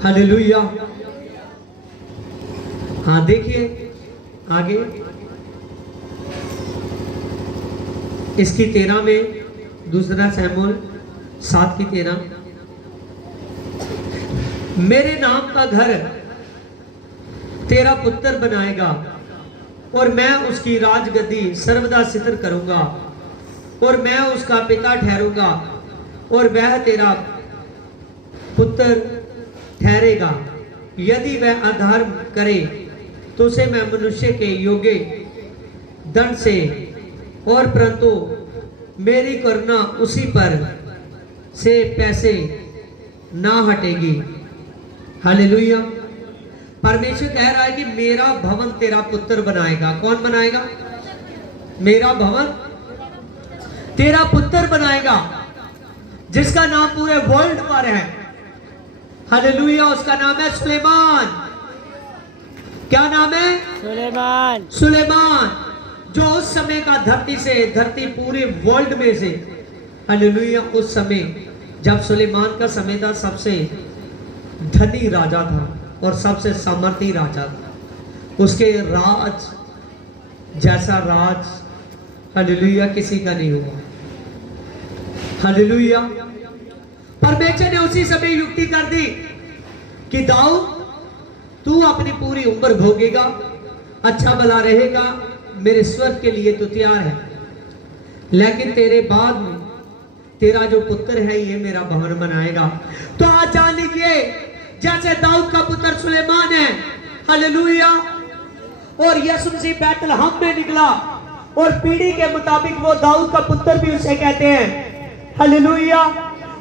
हालेलुया। हाँ देखिए आगे इसकी 13 में, दूसरा शमूएल 7:13, मेरे नाम का घर तेरा पुत्र बनाएगा, और मैं उसकी राजगद्दी सर्वदा स्थिर करूंगा, और मैं उसका पिता ठहरूंगा, और वह तेरा पुत्र ठहरेगा। यदि वह अधर्म करे तो उसे मैं मनुष्य के योग्य दंड से, और परंतु मेरी करुणा उसी पर से पैसे ना हटेगी। हालेलुया। परमेश्वर कह रहा है कि मेरा भवन तेरा पुत्र बनाएगा। कौन बनाएगा? मेरा भवन तेरा पुत्र बनाएगा, जिसका नाम पूरे वर्ल्ड पर है। हालेलुया। उसका नाम है सुलेमान। क्या नाम है? सुलेमान। सुलेमान, जो उस समय का धरती पूरे वर्ल्ड में से, हालेलुया, उस समय जब सुलेमान का समय था, सबसे धनी राजा था और सबसे सामर्थी राजा था। उसके राज जैसा राज, हालेलुया, किसी का नहीं हुआ। हालेलुया। परमेश्वर ने उसी समय युक्ति कर दी कि दाऊद तू अपनी पूरी उम्र भोगेगा, अच्छा भला रहेगा, मेरे स्वर्ग के लिए तो तैयार है, लेकिन तेरे बाद में तेरा जो पुत्र है ये मेरा भवन बनाएगा। तो आज जान लीजिए जैसे दाऊद का पुत्र सुलेमान है। हालेलुया। और यीशु मसीह बैतलहम में निकला और पीढ़ी के मुताबिक वो दाऊद का पुत्र भी उसे कहते हैं। हालेलुया।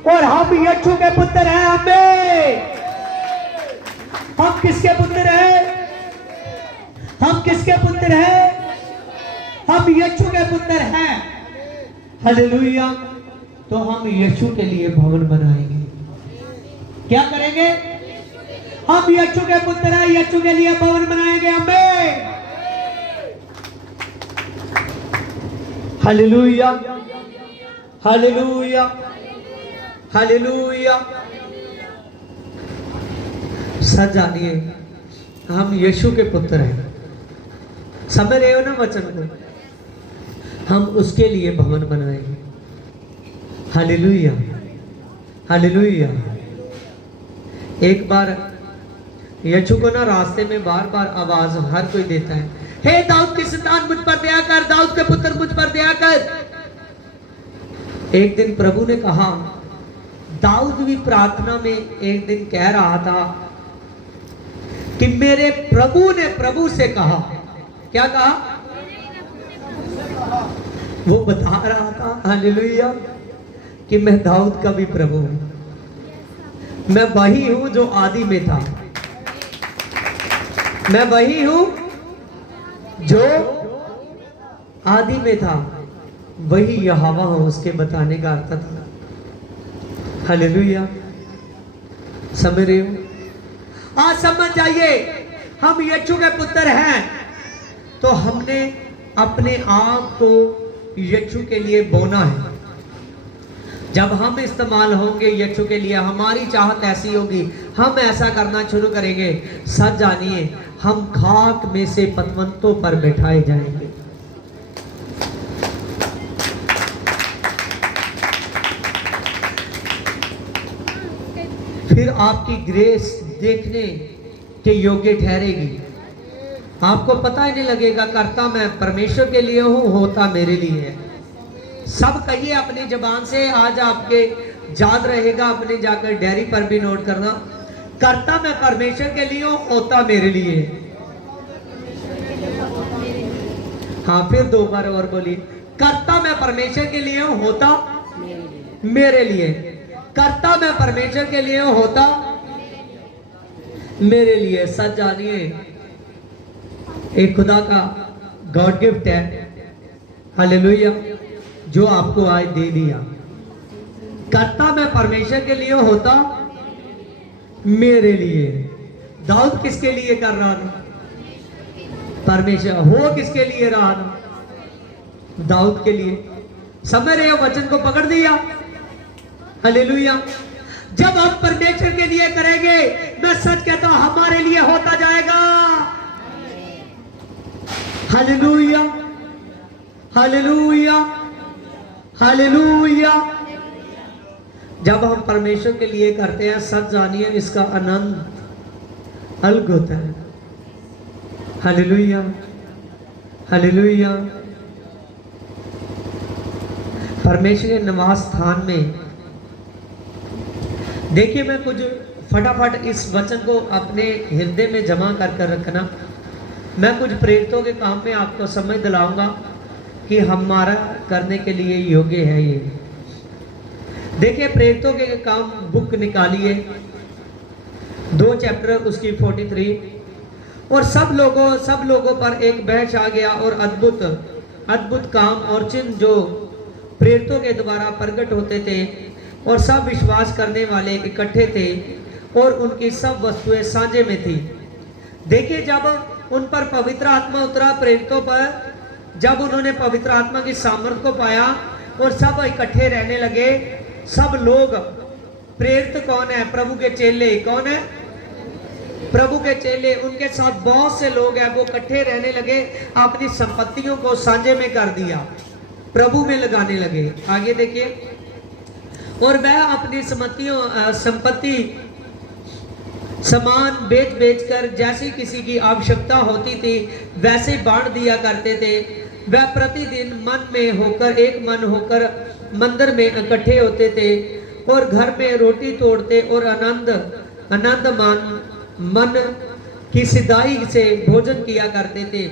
और हम यीशु के पुत्र हैं। हमें हम किसके पुत्र हैं? हम किसके पुत्र हैं? हम यीशु के पुत्र हैं। हालेलुया। तो हम यीशु के लिए भवन बनाएंगे। क्या करेंगे? हम यीशु के पुत्र हैं, यीशु के लिए भवन बनाएंगे। हमें हालेलुया, हालेलुया, हालेलुया। सच जानिए हम यीशु के पुत्र हैं। समझ रहे हो ना वचन को? हम उसके लिए भवन बनाएंगे। Hallelujah, hallelujah. एक बार यीशु को ना रास्ते में बार बार आवाज हर कोई देता है, हे दाऊद की संतान मुझ पर दया कर, दाऊद के पुत्र मुझ पर दया कर। एक दिन प्रभु ने कहा, दाऊद भी प्रार्थना में एक दिन कह रहा था कि मेरे प्रभु ने प्रभु से कहा। क्या कहा? वो बता रहा था, हालेलुया, कि मैं दाऊद का भी प्रभु हूं। मैं वही हूं जो आदि में था। मैं वही हूं जो आदि में था। वही यहोवा हूं, उसके बताने का अर्थ था। हालेलुया। समझ रहे हो? आज समझ जाइए, हम यीशु के पुत्र हैं तो हमने अपने आप को यीशु के लिए बोना है। जब हम इस्तेमाल होंगे यीशु के लिए, हमारी चाहत ऐसी होगी, हम ऐसा करना शुरू करेंगे, सच जानिए हम खाक में से पतवंतों पर बैठाए जाएंगे। फिर आपकी ग्रेस देखने के योग्य ठहरेगी। आपको पता ही नहीं लगेगा, करता मैं परमेश्वर के लिए हूं, होता मेरे लिए है। सब कहिए अपनी जबान से, आज आपके याद रहेगा, अपने जाकर डायरी पर भी नोट करना, करता मैं परमेश्वर के लिए हूं, होता मेरे लिए। हाँ, फिर दो बार और बोलिए, करता मैं परमेश्वर के लिए हूं, होता मेरे लिए। करता मैं परमेश्वर के लिए हूं, होता मेरे लिए। सच जानिए एक खुदा का गॉड गिफ्ट है, हालेलुया, जो आपको आज दे दिया। करता मैं परमेश्वर के लिए, होता मेरे लिए। दाऊद किसके लिए कर रहा था? परमेश्वर। हो किसके लिए रहा था? दाऊद के लिए। समझ रहे हो? वचन को पकड़ दिया। हालेलुया। जब हम परमेश्वर के लिए करेंगे, मैं सच कहता हूं हमारे लिए होता जाएगा। Hallelujah, hallelujah, hallelujah. जब हम परमेश्वर के लिए करते हैं, सच जानिए इसका आनंद अलग होता है। Hallelujah, hallelujah. परमेश्वर के निवास स्थान में देखिए, मैं कुछ फटाफट इस वचन को अपने हृदय में जमा कर कर रखना। मैं कुछ प्रेरितों के काम में आपको समझ दिलाऊंगा कि हमारा करने के लिए योग्य है ये। देखिए, प्रेरितों के काम बुक निकालिए, 2 चैप्टर उसकी 43। और सब लोगों पर एक बहस आ गया और अद्भुत काम और चिन्ह जो प्रेरितों के द्वारा प्रकट होते थे, और सब विश्वास करने वाले इकट्ठे थे और उनकी सब वस्तुएं साझे में थी। देखिए, जब उन पर पवित्र आत्मा उतरा, प्रेरितों पर, जब उन्होंने पवित्र आत्मा की सामर्थ को पाया और सब इकट्ठे रहने लगे, सब लोग, प्रेरित कौन है? प्रभु के चेले। कौन है? प्रभु के चेले। उनके साथ बहुत से लोग हैं, वो इकट्ठे रहने लगे, अपनी संपत्तियों को साझे में कर दिया, प्रभु में लगाने लगे। आगे देखिए, और वह अपनी संपत्ति सामान बेच कर जैसी किसी की आवश्यकता होती थी वैसे बांट दिया करते थे। वह प्रतिदिन एक मन होकर मंदिर में इकट्ठे होते थे और घर में रोटी तोड़ते और आनंद आनंद मन की सिधाई से भोजन किया करते थे।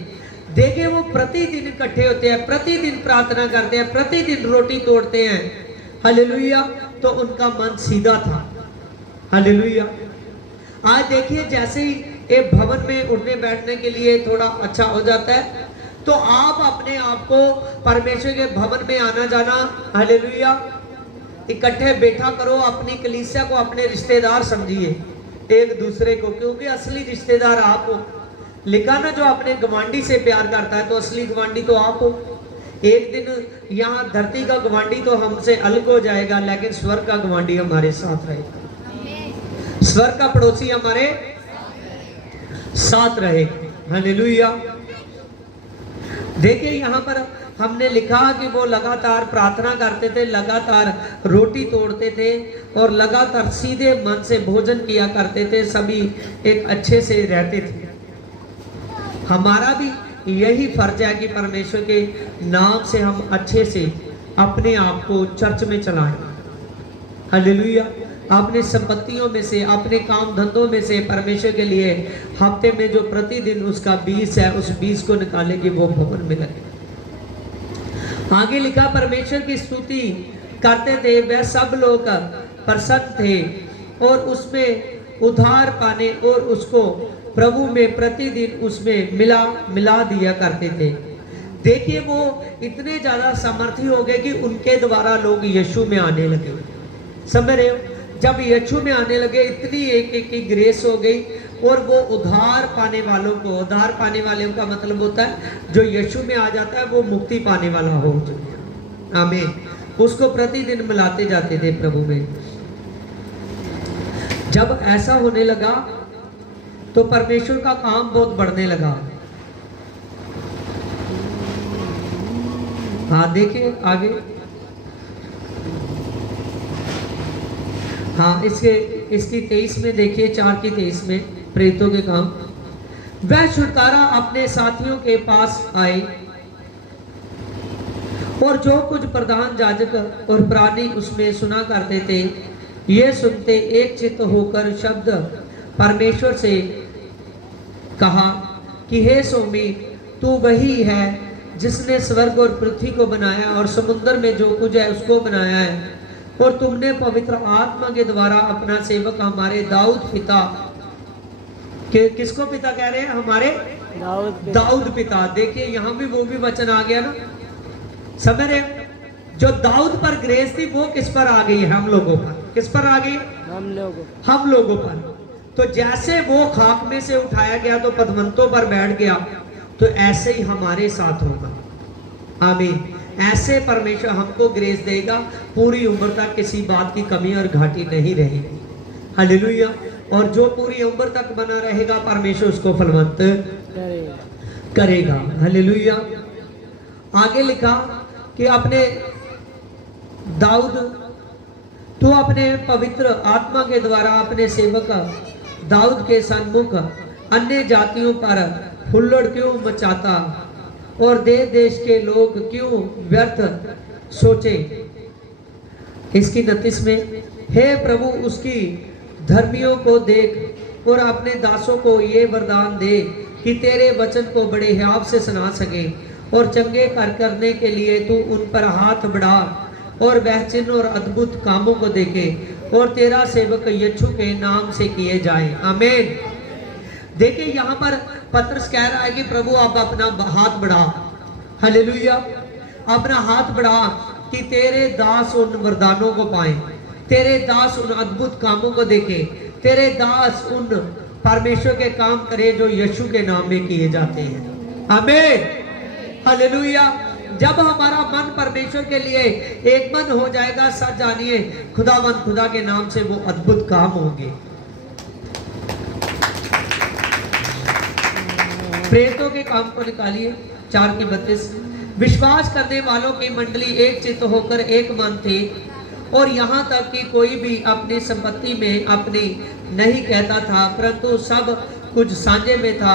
देखिए वो प्रतिदिन इकट्ठे होते हैं, प्रतिदिन प्रार्थना करते हैं, प्रतिदिन रोटी तोड़ते हैं। हालेलुया। तो उनका मन सीधा था। हालेलुया। आज देखिए जैसे ही एक भवन में उठने बैठने के लिए थोड़ा अच्छा हो जाता है, तो आप अपने आप को परमेश्वर के भवन में आना जाना, हालेलुया, इकट्ठे बैठा करो। अपनी कलीसिया को अपने रिश्तेदार समझिए एक दूसरे को, क्योंकि असली रिश्तेदार आप हो। लिखा ना, जो अपने गवांडी से प्यार करता है तो असली गवांडी तो आप हो। एक दिन यहाँ धरती का गवांडी तो हमसे अलग हो जाएगा, लेकिन स्वर्ग का गवांडी हमारे साथ रहेगा, स्वर्ग का पड़ोसी हमारे साथ रहेगा। हालेलुया। देखिए यहाँ पर हमने लिखा कि वो लगातार प्रार्थना करते थे, लगातार रोटी तोड़ते थे और लगातार सीधे मन से भोजन किया करते थे। सभी एक अच्छे से रहते थे। हमारा भी यही फर्ज है कि परमेश्वर के नाम से हम अच्छे से अपने आप को चर्च में चलाएं। हालेलुया। अपने संपत्तियों में से, अपने काम धंधों में से परमेश्वर के लिए हफ्ते में जो प्रतिदिन उसका 20 है, उस 20 को निकाले कि वो भवन में लगे। आगे लिखा, परमेश्वर की स्तुति करते थे, वह सब लोग प्रसन्न थे और उसमें उधार पाने और उसको प्रभु में प्रतिदिन उसमें मिला दिया करते थे। देखिए वो इतने ज्यादा सामर्थी हो गए कि उनके द्वारा लोग यीशु में आने लगे। समझ रहे हो? जब यीशु में आने लगे, इतनी एक की ग्रेस हो गई और वो उधार पाने वालों को, उधार पाने वाले का मतलब होता है जो यीशु में आ जाता है वो मुक्ति पाने वाला हो जाए। आमीन। उसको प्रतिदिन मिलाते जाते थे प्रभु में। जब ऐसा होने लगा तो परमेश्वर का काम बहुत बढ़ने लगा। हाँ देखिए आगे, हाँ इसकी 23 में देखिए, 4 की 23 में, प्रेतों के काम। वह छुटकारा अपने साथियों के पास आए और जो कुछ प्रधान याजक और प्राणी उसमें सुना करते थे, ये सुनते एक चित्त होकर शब्द परमेश्वर से कहा कि हे स्वामी, तू वही है जिसने स्वर्ग और पृथ्वी को बनाया और समुद्र में जो कुछ है उसको बनाया है, और तुमने पवित्र आत्मा के द्वारा अपना सेवक हमारे दाऊद पिता के, किसको पिता कह रहे हैं? हमारे दाऊद पिता। देखिए यहाँ भी वो भी वचन आ गया ना, समझ रहे? जो दाऊद पर ग्रेस थी वो किस पर आ गई है? हम लोगों पर। किस पर आ गई? हम लोगों पर। तो जैसे वो खाक में से उठाया गया तो पदमंतों पर बैठ गया, तो ऐसे ही हमारे साथ होगा। आमीन। ऐसे परमेश्वर हमको ग्रेस देगा, पूरी उम्र तक किसी बात की कमी और घाटी नहीं रहेगी। हालेलुया। और जो पूरी उम्र तक बना रहेगा परमेश्वर उसको फलवंत करेगा। हालेलुया। आगे लिखा कि अपने दाऊद, तू अपने पवित्र आत्मा के द्वारा अपने सेवक दाऊद के सन्मुख अन्य जातियों पर हुल्लड़ क्यों मचाता और देश देश के लोग क्यों व्यर्थ सोचे। इसकी 29 में, हे प्रभु उसकी धर्मियों को देख और अपने दासों को ये वरदान दे कि तेरे वचन को बड़े हियाव से सुना सके और चंगे करने के लिए तू उन पर हाथ बढ़ा और वह चिन्ह और अद्भुत कामों को देखे और तेरा सेवक यीशु के नाम से किए जाए। आमीन। देखिए यहाँ पर पतरस कह रहा है कि प्रभु आप अपना हाथ बढ़ा। हालेलुया। अपना हाथ बढ़ा कि तेरे दास उन वरदानों को पाए, तेरे दास उन अद्भुत कामों को देखे, तेरे दास उन परमेश्वर के काम करे जो यीशु के नाम में किए जाते हैं। आमीन। हालेलुया। जब हमारा मन परमेश्वर के लिए एक मन हो जाएगा, सच जानिए खुदावंद खुदा के नाम से वो अद्भुत काम होंगे। प्रेतों के काम को निकालिए, 4 की 32। विश्वास करने वालों की मंडली एक चित्त होकर एक मन थे और यहाँ तक कि कोई भी अपनी संपत्ति में अपनी नहीं कहता था, परंतु सब कुछ साझे में था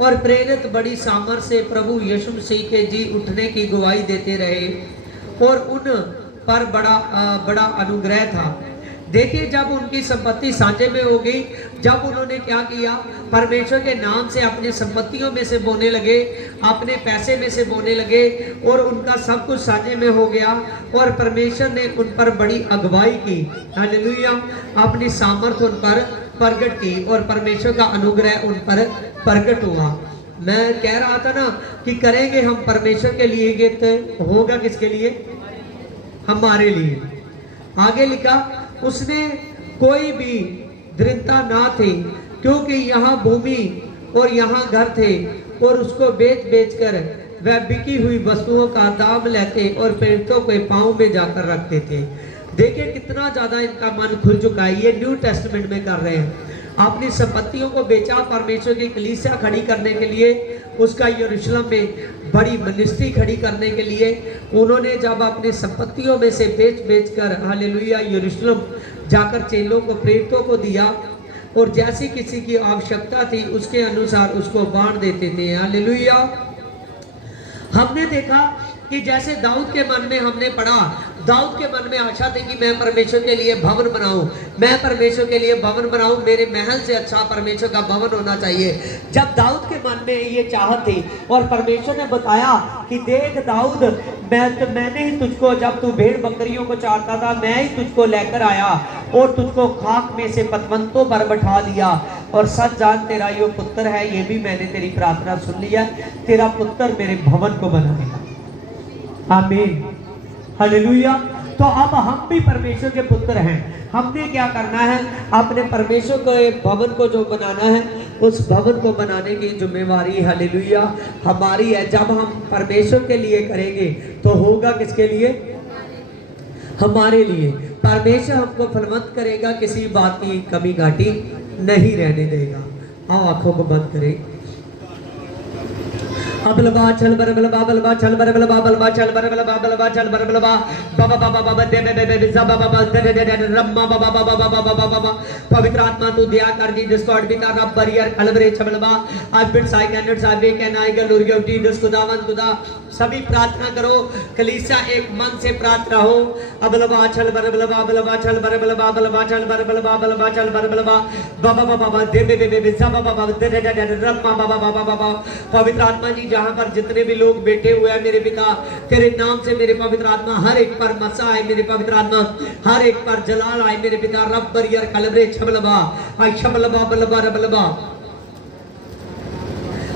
और प्रेरित बड़ी सामर्थ से प्रभु यीशु मसीह के जी उठने की गवाही देते रहे और उन पर बड़ा अनुग्रह था। देखिए जब उनकी संपत्ति साझे में हो गई, जब उन्होंने क्या किया, परमेश्वर के नाम से अपनी संपत्तियों में से बोने लगे, अपने पैसे में से बोने लगे और उनका सब कुछ साझे में हो गया और परमेश्वर ने उन पर बड़ी अगुवाई की। हालेलुया। अपनी सामर्थ उन पर प्रकट की और परमेश्वर का अनुग्रह उन पर प्रकट हुआ। मैं कह रहा था ना कि करेंगे हम परमेश्वर के लिए, तो होगा किसके लिए? हमारे लिए। आगे लिखा, उसने कोई भी दृढ़ता ना थी, क्योंकि यहाँ भूमि और यहाँ घर थे और उसको बेच बेच कर वह बिकी हुई वस्तुओं का दाम लेते और पीड़ितों के पांव में जाकर रखते थे। देखिए कितना ज्यादा इनका मन खुल चुका है। ये न्यू टेस्टमेंट में कर रहे हैं। अपनी संपत्तियों को बेचा परमेश्वर की कलीसिया खड़ी करने के लिए, उसका यरूशलेम में बड़ी मिनिस्ट्री खड़ी करने के लिए उन्होंने जब अपनी संपत्तियों में से बेच बेच कर हालेलुया यरूशलेम जाकर चेलों को, प्रेरितों को दिया और जैसी किसी की आवश्यकता थी उसके अनुसार उसको बांट देते थे। हालेलुया। हमने देखा कि जैसे दाऊद के मन में हमने पढ़ा, दाऊद के मन में आशा थी कि मैं परमेश्वर के लिए भवन बनाऊं, मैं परमेश्वर के लिए भवन बनाऊं, मेरे महल से अच्छा परमेश्वर का भवन होना चाहिए। जब दाऊद के मन में ये चाहत थी और परमेश्वर ने बताया कि देख दाऊद, मैंने ही तुझको, जब तू भेड़ बकरियों को चारता था, मैं ही तुझको लेकर आया और तुझको खाक में से पतवंतों पर बैठा दिया और सच जान तेरा यो पुत्र है, ये भी मैंने तेरी प्रार्थना सुन लिया, तेरा पुत्र मेरे भवन को बनाएगा। आमीन। हालेलुया। तो अब हम भी परमेश्वर के पुत्र हैं। हमने क्या करना है? अपने परमेश्वर के भवन को जो बनाना है, उस भवन को बनाने की जिम्मेवारी हालेलुया हमारी है। जब हम परमेश्वर के लिए करेंगे तो होगा किसके लिए? हमारे लिए। परमेश्वर हमको फलवंत करेगा, किसी बात की कमी घाटी नहीं रहने देगा। आओ आंखों को बंद करें। अबलबा चल बरबलबा बलबा चल बरबलबा बलबा चल बरबलबा बलबा चल बरबलबा बाबा बाबा बाबा दे बे बे बे बाबा बाबा दे दे दे रम्मा बाबा बाबा बाबा बाबा बाबा पवित्र आत्मा तू दया कर दी जिस गॉड बिता रब बरियर कलबरे छबलबा आज बिट साइ कैंडिडेट साहब कैन आई गलोर गिव टी दिस खुदावन खुदा। सभी प्रार्थना करो, कलीसिया एक मन से प्रार्थना हो। अबलबा चल बरबलबा बलबा चल बरबलबा बलबा चल बरबलबा बलबा चल बरबलबा बाबा बाबा बाबा दे बे बे बे बाबा बाबा दे दे दे रम्मा बाबा बाबा बाबा। पवित्र आत्मा जी जहां पर जितने भी लोग बैठे हुए हैं मेरे पिता, तेरे नाम से मेरे पवित्र आत्मा हर एक पर मसा आए, मेरे पवित्र आत्मा हर एक पर जलाल आए मेरे पिता। रब बरियर कलबरे छबलबा आई छबलबा बलबा रबलबा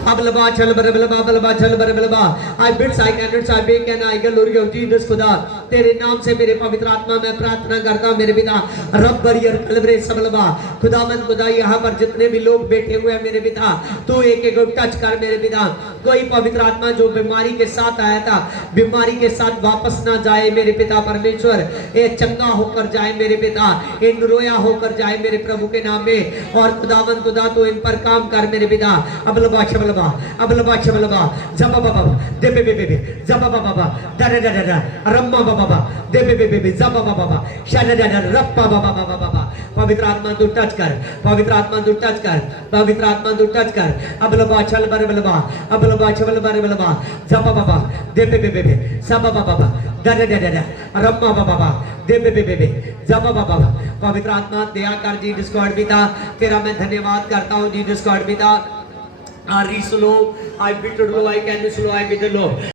अबलबा चल बरबलबा बलबा चल बरबलबा आई बिट्स आई कैंडिडेट्स आई बे can I glory of Jesus खुदा। तेरे नाम से मेरे पवित्र आत्मा मैं प्रार्थना करता हूं मेरे पिता। रब बरियर कलबरे सबलबा खुदावंद खुदा, यहां पर जितने भी लोग बैठे हुए हैं मेरे पिता, तू एक एक को टच कर मेरे पिता। कोई पवित्र आत्मा जो बीमारी के साथ आया था, बीमारी के साथ वापस ना जाए मेरे पिता परमेश्वर, ये चंगा होकर जाए मेरे पिता, ये निरोया होकर जाए मेरे प्रभु के नाम में। और खुदावंद खुदा तो इन पर काम कर मेरे पिता। अबलबा शबलबा अबलबा शबलबा जबा बाबा दे बे बे बे जबा बाबा दरे दरे रम्मा बाबा दे बे बे बे जबा बाबा शरे दरे रप्पा बाबा बाबा। पवित्र आत्मा तू टच कर, पवित्र आत्मा तू टच कर, पवित्र आत्मा तू टच कर। अबलबा चल बरबलबा अबलबा चबल बरबलबा जबा बाबा दे बे बे बे सबा बाबा दरे दरे रम्मा बाबा दे बे बे बे जबा बाबा। पवित्र आत्मा दया कर जी जिस गॉड पिता, तेरा मैं धन्यवाद करता हूं जी जिस गॉड पिता। I slow, I bit low, I can be slow, I bit low.